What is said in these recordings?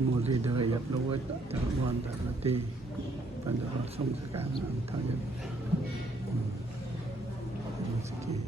Kemudian dia upload temuan nanti pada langsung sekarang tanya sikit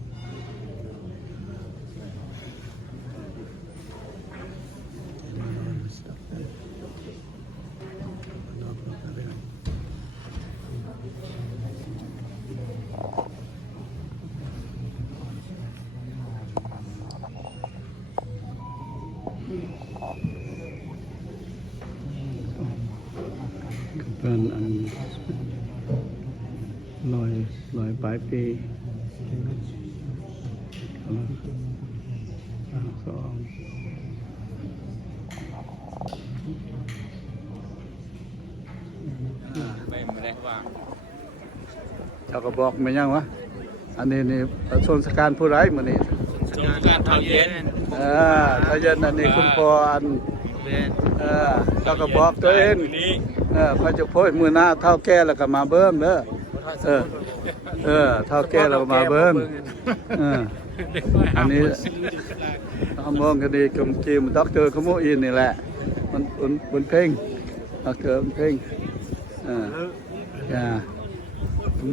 เป็นอันลอยปลายปีสองไม่ได้ว่าเจ้าก็บอกไม่ยังวะอันนี้นี่ชนสการผู้ไร้มื้อนี้ชนสการทางเย็นทางเย็นอันนี้คุณพ่ออันเจ้าก็บอกตัวเองเขาจะโพยมื้อหน้าเฒ่าแก่แล้วก็มาเบิ่มเด้อเฒ่าแก่แล้วก็มาเบิ่มอันนี้มองกันดีกำกิมดร.ขโมอินนี่แหละมันเพ่งเกิดเพ่ง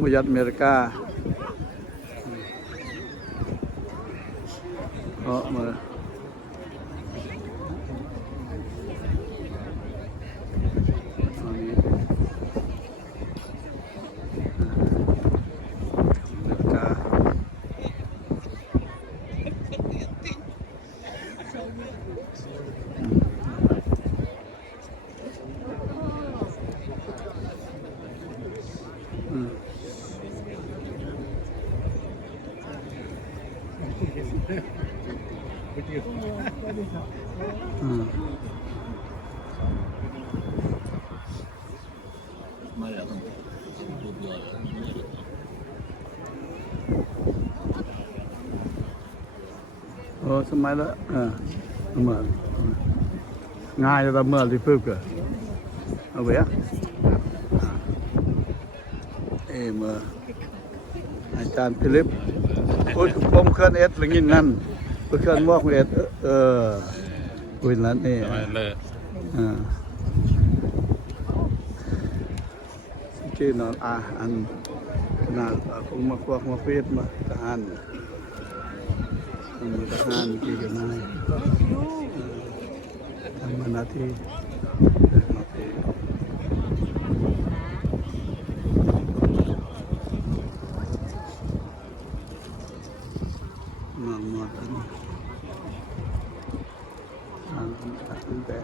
มุยัดอเมริกาเพราะมาสมัยละเมื่อง่ายแต่เมื่อที่ฝึกเอาไว้เมื่ออาจารย์ฟิลิปพูดผมเคลื่อนเอ็ดหรืองินนั่นเคลื่อนมอกเอ็ดวินนั้นนี่ที่นอนอันนาคงมาควักมาเฟียดมาทหารมีทหารกี่กันนายทำมานาทีมาหมดแล้วตั้งแต่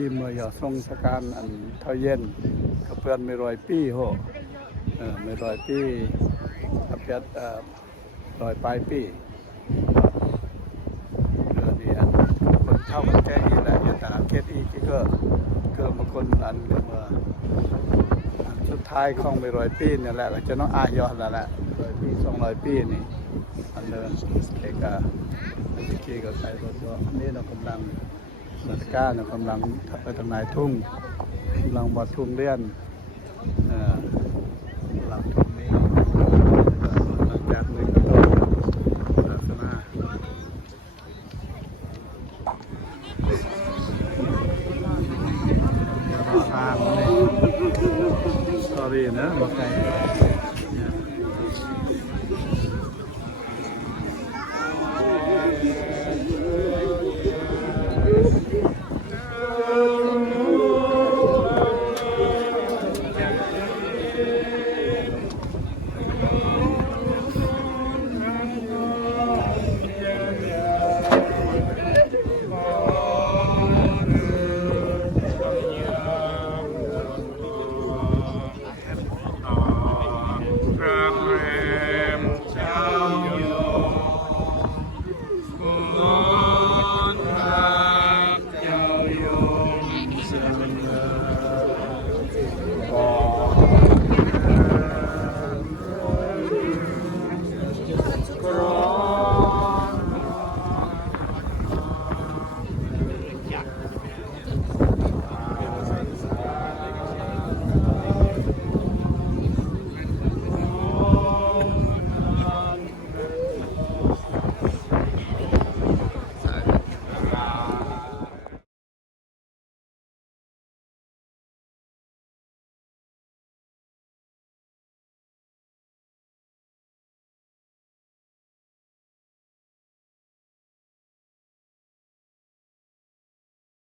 ที่เมื่ออย่าทรงสการอันเท่าเย็นกับเพื่อนไม่ร้อยปีโหไม่ร้อยปีกับยัดร้อยปลายปีนี่อันคนเท่ากันแก่อีแหละยันแต่เคสอีกก็เกิดมาคนอันเมื่อสุดท้ายของไม่ร้อยปีนี่แหละจะน้องอายอดแล้วแหละ100 ปี200 ปีนี่อันเดินเด็กอันที่ขี่กับใส่รถก็อันนี้เรากำลังราชการกำลังไปทางไหนทุ่งกำลังบอดทุ่งเลี้ยน